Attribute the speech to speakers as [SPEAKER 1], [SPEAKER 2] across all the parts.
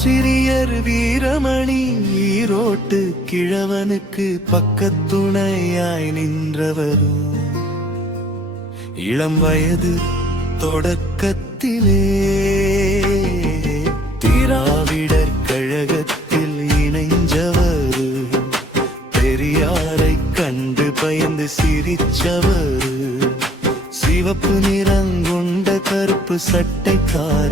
[SPEAKER 1] ஆசிரியர் வீரமணி ஈரோட்டு கிழவனுக்கு பக்கத்துணையாய் நின்றவரும் இளம் வயது தொடக்கத்திலே திராவிடர் கழகத்தில் இணைஞ்சவர். பெரியாரை கண்டு பயந்து சிரிச்சவர். சிவப்பு நிறங்குண்ட கருப்பு சட்டைக்கார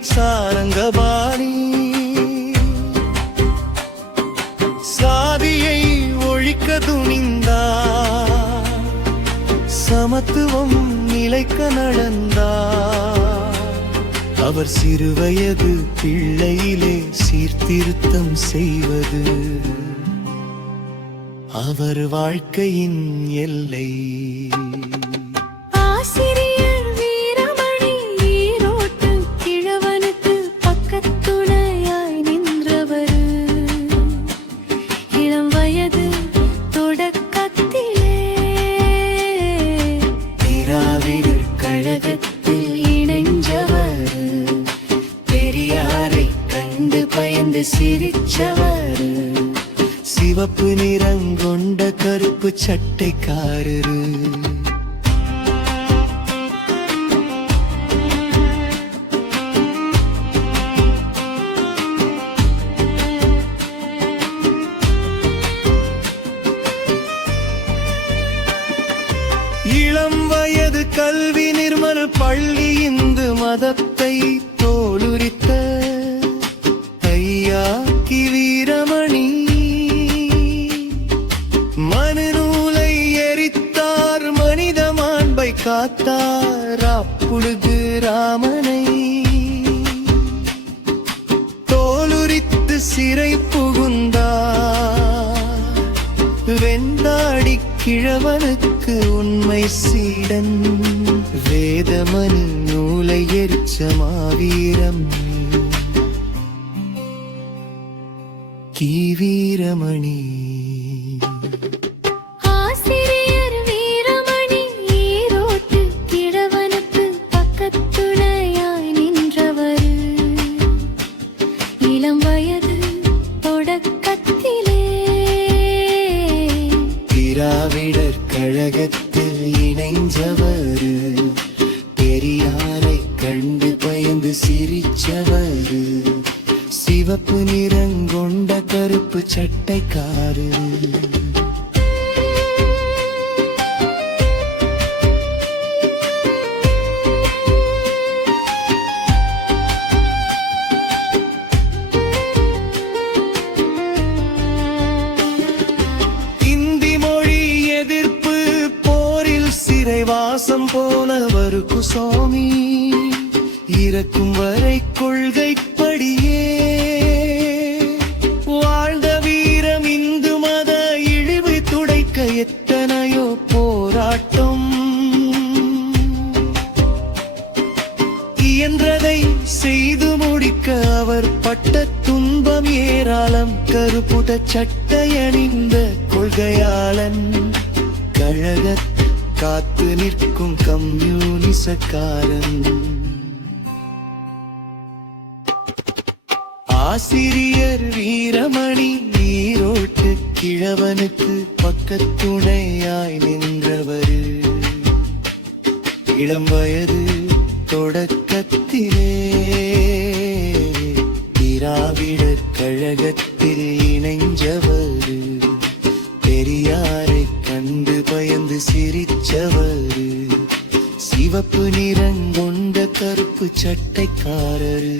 [SPEAKER 1] சாரங்கபாணி. சாதியை ஒழிக்க துணிந்தா. சமத்துவம் நிலைக்க நடந்தா. அவர் சிறுவயது பிள்ளையிலே சீர்திருத்தம் செய்வது. அவர் வாழ்க்கையின் எல்லை. நிறங்கொண்ட கருப்பு சட்டைக்காரரு. இளம் வயது கல்வி நிர்மல் பள்ளி இந்து மதத்தை தோலுரித்த ஐயா கிவி காத்தார் அப்புழுது ராமனை. தோலுரித்து சிறை புகுந்தார் வெந்தாடி கிழவனுக்கு உண்மை சீடன். வேதமனு நூலை எரிச்ச மாவீரம். கீவீரமணி நெஞ்சவரு பெரியாரை கண்டு பயந்து சிரிச்சவரு. சிவப்பு நிறங்கொண்ட கருப்பு சட்டைக்காரர் மறுக்கு சுவாமி இறக்கும் வரை கொள்கைப்படியே. வாழ்ந்த வீரம் இந்து மத இழிவு துடைக்க எத்தனையோ போராட்டம். இயன்றதை செய்து முடிக்க அவர் பட்ட துன்பம் ஏராளம். கருப்புட சட்டை அணிந்த கொள்கையாளன் கழகத்தை காத்து நிற்கும் கம்யூனிசக்காரன். ஆசிரியர் வீரமணி ஈரோட்டு கிழவனுக்கு பக்கத்துணையாய் நின்றவர். இளம் வயது தொடக்கத்திலே திராவிடர் கழகத்தில் இணைஞ்சவர். பெரியாரை கண்டு பயந்து சிரித்து சிரிச்சவர் சிவப்பு நிறங்கொண்ட கருப்பு சட்டைக்காரரு.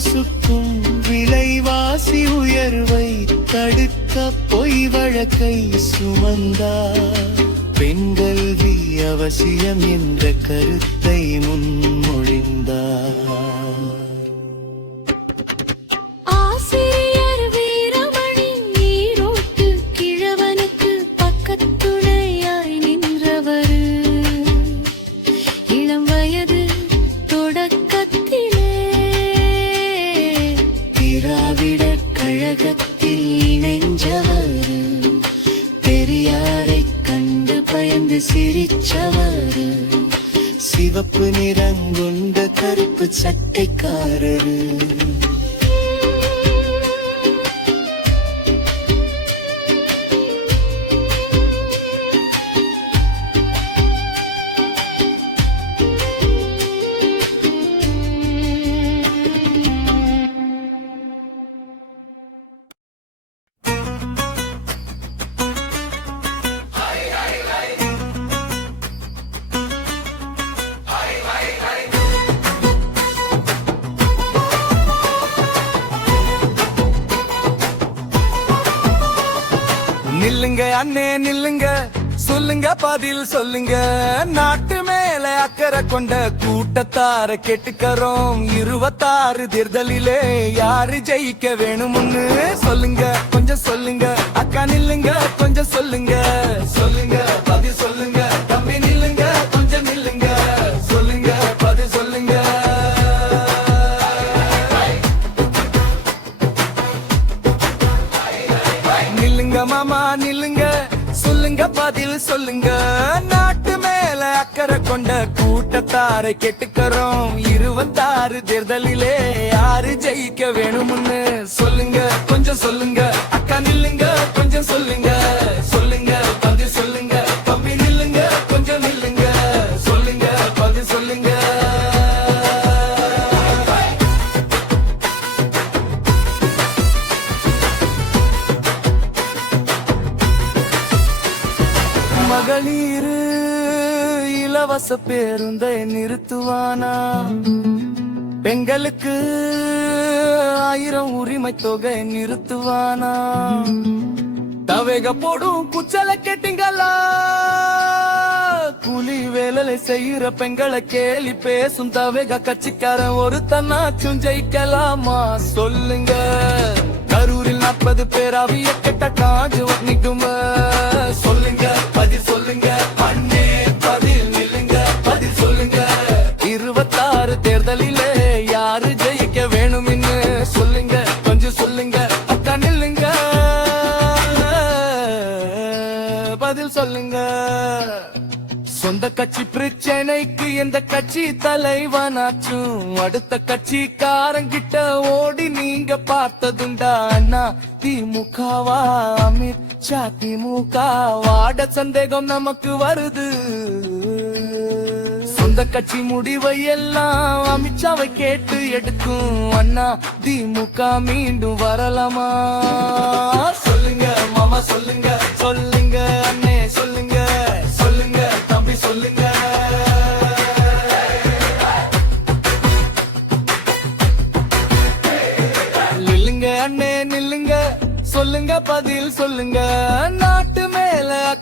[SPEAKER 1] சுட்டு விலைவாசி உயர்வை தடுக்க பொய் வழக்கை சுமந்தார். பெண்கல்வி அவசியம் என்ற கருத்தை முன்மொழிந்தார்.
[SPEAKER 2] நில்லுங்க அண்ணே நில்லுங்க. சொல்லுங்க பதில் சொல்லுங்க. நாட்டு மேல அக்கறை கொண்ட கூட்டத்தார கெட்டுக்கறோம். இருபத்தாறு தேர்தலிலே யாரு ஜெயிக்க வேணும்னு சொல்லுங்க கொஞ்சம் சொல்லுங்க. அக்கா நில்லுங்க கொஞ்சம் சொல்லுங்க. சொல்லுங்க பதில் சொல்லுங்க. கூட்டத்தாரை கேட்டுக்கறோம். இருபத்தாறு தேர்தலிலே யாரு ஜெயிக்க வேணும்னு சொல்லுங்க கொஞ்சம் சொல்லுங்க. அக்கா நில்லுங்க கொஞ்சம் சொல்லுங்க. சொல்லுங்க பதில் சொல்லுங்க. தம்பி நில்லுங்க கொஞ்சம் நில்லுங்க. சொல்லுங்க பதில் சொல்லுங்க. மகளிர் இலவச பேருந்தை நிறுத்துவானா பெண்களுக்கு ஆயிரம் உரிமை தொகை நிறுத்துவானா? தவேக போடும் குச்சல கேட்டீங்களா? கூலி வேலை செய்யற பெண்களை கேலி பேசும் தவேக கட்சிக்காரன் ஒரு தன்னாச்சும் ஜெயிக்கலாமா? சொல்லுங்க. கரூரில் நாற்பது பேர் அவிய கெட்ட காஜு நிக்கும சொல்லுங்க பதில் சொல்லுங்க. தேர்தலிலே யாரு ஜெயிக்க வேணும்னு சொல்லுங்க கொஞ்சம் சொல்லுங்க. அக்கா நில்லுங்க. பதில் சொல்லுங்க. சொந்த கட்சி பிரச்சனைக்கு எந்த கட்சி தலைவனாச்சும் அடுத்த கட்சிக்காரங்கிட்ட ஓடி நீங்க பார்த்ததுண்டா அண்ணா. திமுகவா அமித்ஷா திமுக வாட சந்தேகம் நமக்கு வருது. சொந்த கட்சி முடிவை எல்லாம் அமித்ஷாவை கேட்டு எடுக்கும். அண்ணா திமுக மீண்டும் வரலாமா? சொல்லுங்க மாமா சொல்லுங்க சொல்லுங்க அண்ணே சொல்லுங்க சொல்லுங்க தம்பி சொல்லுங்க. நில்லுங்க அண்ணே நில்லுங்க சொல்லுங்க பதில் சொல்லுங்க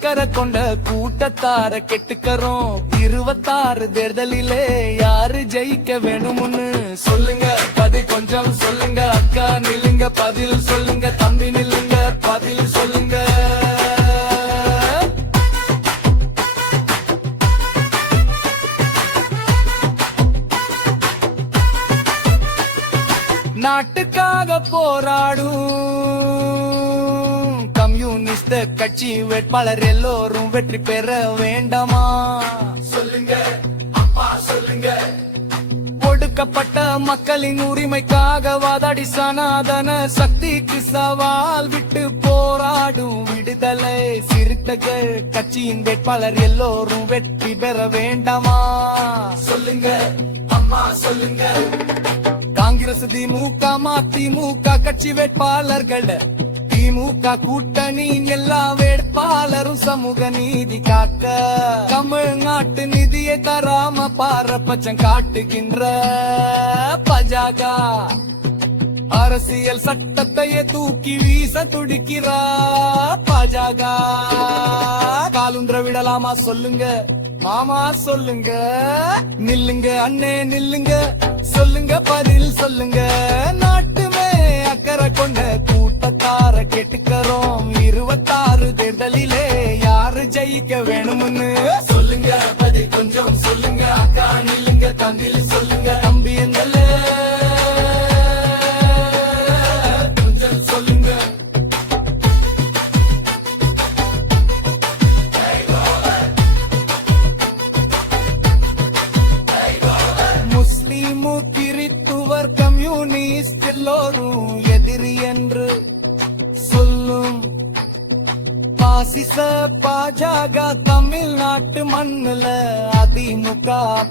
[SPEAKER 2] அக்கறை கொண்ட கூட்டத்தார கெட்டுக்கறோம். இருபத்தாறு தேர்தலிலே யாரு ஜெயிக்க வேணும்னு சொல்லுங்க. பதில் கொஞ்சம் சொல்லுங்க. அக்கா நில்லுங்க. பதில் சொல்லுங்க. தம்பி நில்லுங்க. பதில் சொல்லுங்க. நாட்டுக்காக போராடும். கம்யூனிஸ்ட் கட்சி வேட்பாளர் எல்லோரும் வெற்றி பெற வேண்டாமா? சொல்லுங்க. அப்பா சொல்லுங்க. ஒடுக்கப்பட்ட மக்களின் உரிமைக்காக வாதாடி சனாதன சக்திக்கு சவால் விட்டு போராடும் விடுதலை சிறுத்தைகள் கட்சியின் வேட்பாளர் எல்லோரும் வெற்றி பெற வேண்டாமா? சொல்லுங்க. அம்மா சொல்லுங்க. காங்கிரஸ் திமுக மதிமுக கட்சி வேட்பாளர்கள் திமுக கூட்டணி எல்லா வேட்பாளரும் சமூக நீதி காக்க. தமிழ்நாட்டு நிதியை தராம பாரபட்சம் காட்டுகின்ற பஜாகா. அரசியல் சட்டத்தையே தூக்கி வீச துடிக்கிறா பாஜக. காலுன்ற விடலாமா சொல்லுங்க. மாமா சொல்லுங்க. நில்லுங்க அண்ணே நில்லுங்க. சொல்லுங்க பதில் சொல்லுங்க. நாட்டுமே அக்கறை கொண்ட கூட்டத்தார கேட்டுக்கறோம். இருபத்தாறு தேர்தலிலே யாரு ஜெயிக்க வேணும்னு? சொல்லுங்க பதில் கொஞ்சம் சொல்லுங்க அக்கா நில்லுங்க தம்பில் சொல்லுங்க. தம்பி எந்தல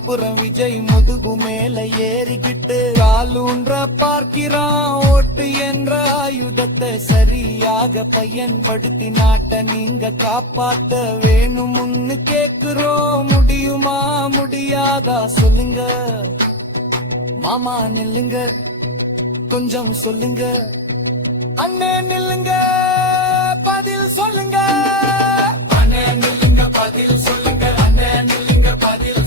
[SPEAKER 2] அப்புறம் விஜய் முதுகு மேல ஏறிக்கிட்டு காலூன்ற பார்க்கிறான். ஓட்டு என்ற ஆயுதத்தை சரியாக பயன்படுத்தி நாட்டை நீங்க காப்பாத்த வேணும்னு கேக்குறோம். முடியுமா முடியாதா சொல்லுங்க. மாமா நில்லுங்க கொஞ்சம் சொல்லுங்க. அண்ணே நில்லுங்க பதில் சொல்லுங்க. அண்ணே நில்லுங்க பதில் சொல்லுங்க. அண்ணே நில்லுங்க பதில்